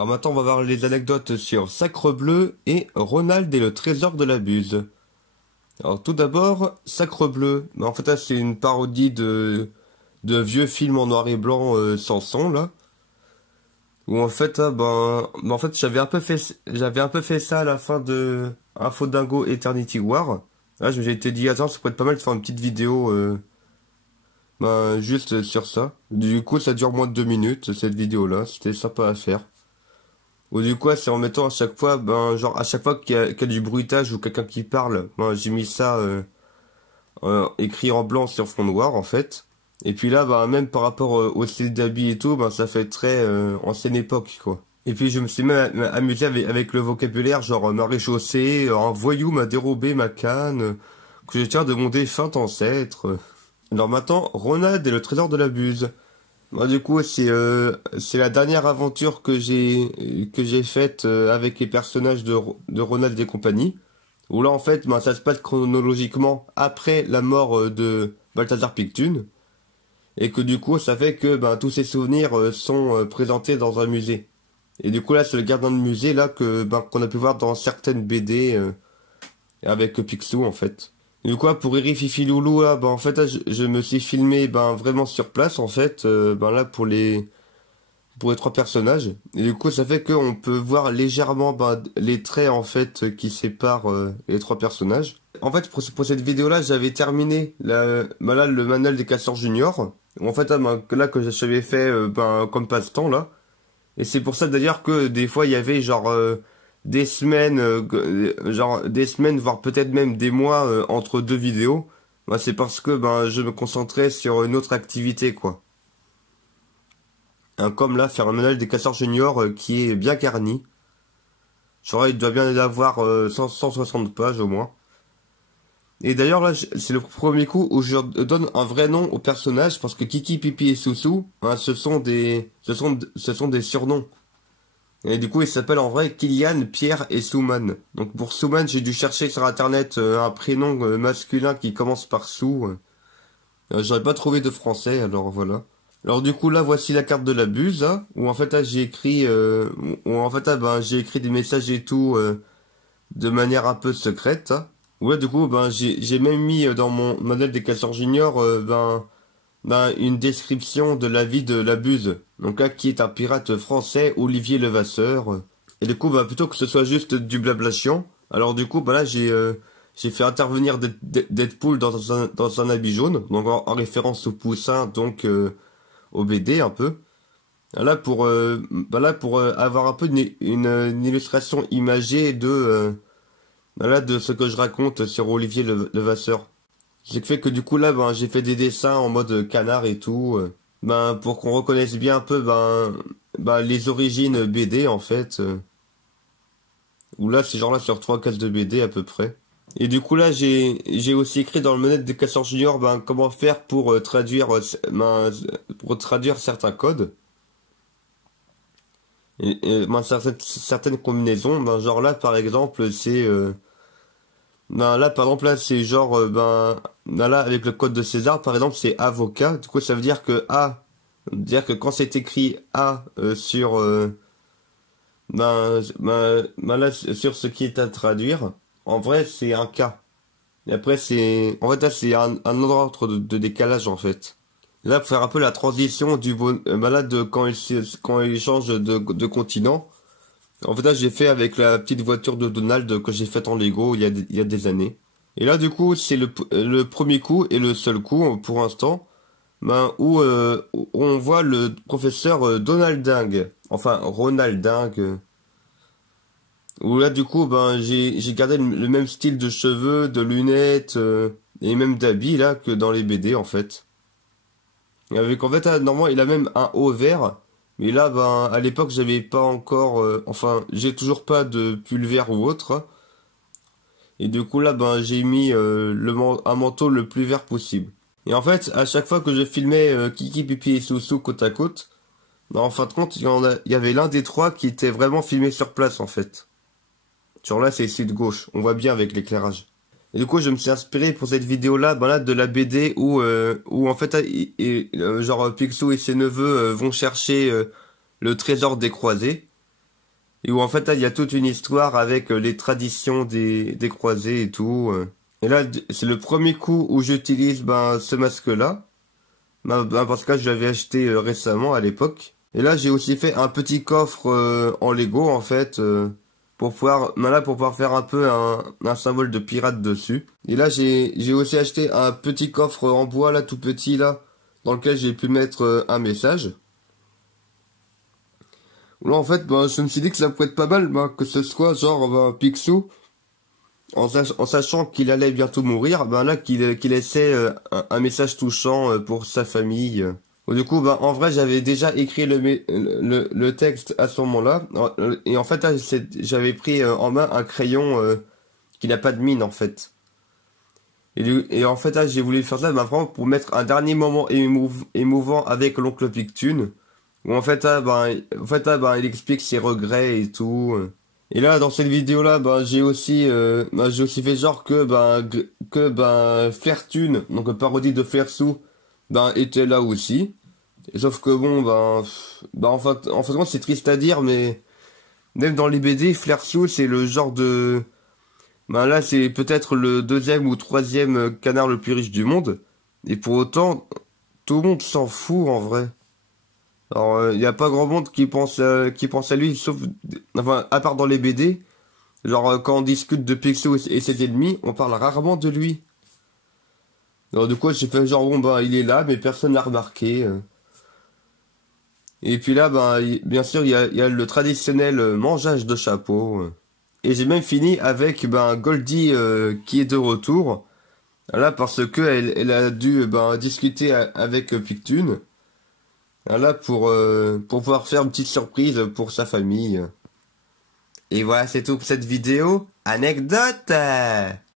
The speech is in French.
Alors maintenant, on va voir les anecdotes sur Sacrebleu et Ronald et le trésor de la Buse. Alors tout d'abord, Sacrebleu. En fait, là, c'est une parodie de vieux films en noir et blanc sans son, là. Où en fait, en fait, j'avais un peu fait ça à la fin de Info Dingo Eternity War. Là, je me suis été dit, attends, ça pourrait être pas mal de faire une petite vidéo, juste sur ça. Du coup, ça dure moins de 2 minutes, cette vidéo-là. C'était sympa à faire. Ou du coup, c'est en mettant à chaque fois, genre à chaque fois qu'il y a du bruitage ou quelqu'un qui parle, j'ai mis ça écrit en blanc sur fond noir en fait. Et puis là, même par rapport au style d'habit et tout, ça fait très ancienne époque quoi. Et puis je me suis même amusé avec le vocabulaire, genre m'a réchaussé, un voyou m'a dérobé ma canne, que je tiens de mon défunt ancêtre. Alors maintenant, Ronald et le trésor de la Buse. Du coup, c'est la dernière aventure que j'ai faite avec les personnages de Ronald et compagnie. Où là, en fait, ça se passe chronologiquement après la mort de Balthazar Pictune. Et que du coup, ça fait que tous ces souvenirs sont présentés dans un musée. Et du coup, là, c'est le gardien de musée là qu'on a pu voir dans certaines BD avec Picsou, en fait. Du coup, pour Riri Fifi Loulou, là, en fait, là, je me suis filmé vraiment sur place, en fait, là, pour les trois personnages. Et du coup, ça fait qu'on peut voir légèrement les traits, en fait, qui séparent les trois personnages. En fait, pour cette vidéo-là, j'avais terminé là, le manuel des casseurs juniors. En fait, là que j'avais fait comme passe-temps, là. Et c'est pour ça, d'ailleurs, que des fois, il y avait genre des semaines, voire peut-être même des mois entre deux vidéos. C'est parce que je me concentrais sur une autre activité, quoi. Comme là, faire un manuel des casseurs juniors qui est bien garni. Genre, il doit bien y avoir 160 pages au moins. Et d'ailleurs, là, c'est le premier coup où je donne un vrai nom au personnage parce que Kiki, Pipi et Soussou, ce sont des surnoms. Et du coup, il s'appelle en vrai Kylian, Pierre et Souman. Donc pour Souman, j'ai dû chercher sur internet un prénom masculin qui commence par Sou. J'aurais pas trouvé de français, alors voilà. Alors du coup, là, voici la carte de la Buse, hein, où en fait, là, j'ai écrit, j'ai écrit des messages et tout de manière un peu secrète. Hein. Où là, du coup, j'ai même mis dans mon modèle des casseurs juniors, une description de la vie de la Buse. Donc là, qui est un pirate français, Olivier Levasseur. Et du coup, plutôt que ce soit juste du blabla chiant, alors du coup, là, j'ai fait intervenir Deadpool dans un habit jaune, donc en référence au Poussin, donc au BD un peu. Là, pour avoir un peu une illustration imagée de ce que je raconte sur Olivier Levasseur. J'ai fait que du coup là, j'ai fait des dessins en mode canard et tout, pour qu'on reconnaisse bien un peu, les origines BD en fait. Où là, c'est genre là sur 3 cases de BD à peu près. Et du coup là, j'ai aussi écrit dans le manuel des casseurs juniors, comment faire pour traduire certains codes et certaines combinaisons. Genre là, par exemple, c'est genre, là, avec le code de César, par exemple, c'est avocat. Du coup, ça veut dire que A, dire que quand c'est écrit A sur, là, sur ce qui est à traduire, en vrai, c'est un K. Et après, en fait, là, c'est un ordre de décalage, en fait. Là, pour faire un peu la transition là, quand il change de continent. En fait, là, j'ai fait avec la petite voiture de Donald que j'ai faite en Lego il y a des années. Et là, du coup, c'est le premier coup et le seul coup, pour l'instant, où on voit le professeur Donald Dingue. Enfin, Ronald Dingue. Où là, du coup, j'ai gardé le même style de cheveux, de lunettes, et même d'habits, là, que dans les BD, en fait. Avec, en fait, normalement, il a même un haut vert. Mais là, à l'époque, j'avais pas encore, j'ai toujours pas de pull vert ou autre. Et du coup, là, j'ai mis un manteau le plus vert possible. Et en fait, à chaque fois que je filmais Kiki, Pipi et Soussou côte à côte, en fin de compte, il y avait l'un des trois qui était vraiment filmé sur place, en fait. Genre là, c'est ici de gauche. On voit bien avec l'éclairage. Et du coup, je me suis inspiré pour cette vidéo-là, là, de la BD où en fait, genre Picsou et ses neveux vont chercher le trésor des croisés. Et où en fait là, il y a toute une histoire avec les traditions des croisés et tout. Et là, c'est le premier coup où j'utilise ce masque-là. Parce que là, je l'avais acheté récemment à l'époque. Et là, j'ai aussi fait un petit coffre en Lego en fait. Pour pouvoir faire un peu un symbole de pirate dessus. Et là, j'ai aussi acheté un petit coffre en bois là, tout petit là, dans lequel j'ai pu mettre un message. Là, en fait, je me suis dit que ça pourrait être pas mal, que ce soit genre Picsou, en sachant qu'il allait bientôt mourir, là, qu'il essaie un message touchant pour sa famille. Du coup, en vrai, j'avais déjà écrit le texte à ce moment-là, et en fait, là, j'avais pris en main un crayon qui n'a pas de mine, en fait. Et en fait, là, j'ai voulu faire ça, vraiment pour mettre un dernier moment émouvant avec l'oncle Pictune. Où en fait, il explique ses regrets et tout. Et là, dans cette vidéo-là, j'ai aussi fait genre que Flairtune, donc parodie de Fairsou, était là aussi. Et sauf que bon, en fait, c'est triste à dire, mais même dans les BD, Fairsou, c'est le genre de, là, c'est peut-être le deuxième ou troisième canard le plus riche du monde. Et pour autant, tout le monde s'en fout en vrai. Alors, il n'y a pas grand monde qui pense à lui, sauf, enfin, à part dans les BD. Genre, quand on discute de Picsou et ses ennemis, on parle rarement de lui. Alors, du coup, j'ai fait genre, bon, il est là, mais personne l'a remarqué. Et puis là, bien sûr, il y a le traditionnel mangeage de chapeau. Et j'ai même fini avec, Goldie, qui est de retour. Là, parce que elle a dû, discuter avec Pictune. Là, pour pouvoir faire une petite surprise pour sa famille. Et voilà, c'est tout pour cette vidéo. Anecdote!